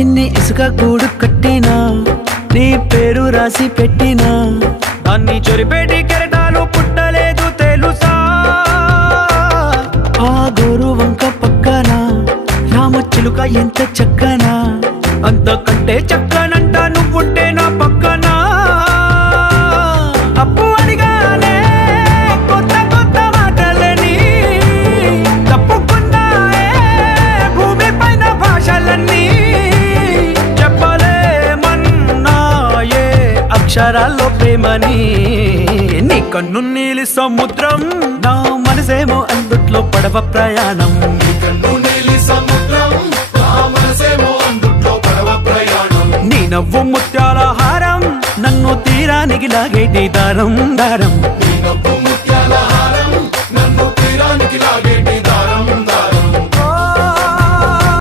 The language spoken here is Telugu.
చిన్ని ఇసుక గూడు కట్టినా నీ పేరు రాసి పెట్టినా దాన్ని చొరిపేటి కెరటాలు పుట్టలేదు తెలుసా ఆ గోరు వంక పక్కన రామచిలుక ఎంత చక్కనా అంతకంటే చక్కనంట నువ్వుంటే నా పక్కన అప్పు అడిగానే కొత్త కొత్త మాటలని తప్పుకున్నాయే భూమి పైన భాషలన్నీ చెప్పలేమన్నాయే అక్షరాల్లో ప్రేమని నీ కన్ను నీలి సముద్రం నా మనసేమో అందుట్లో పడవ ప్రయాణం నీ నవ్వు ముత్యాల హారం నన్ను తీరానికి లాగేటి దారం దారం నీ నవ్వు ముత్యాల హారం నన్ను తీరానికి లాగే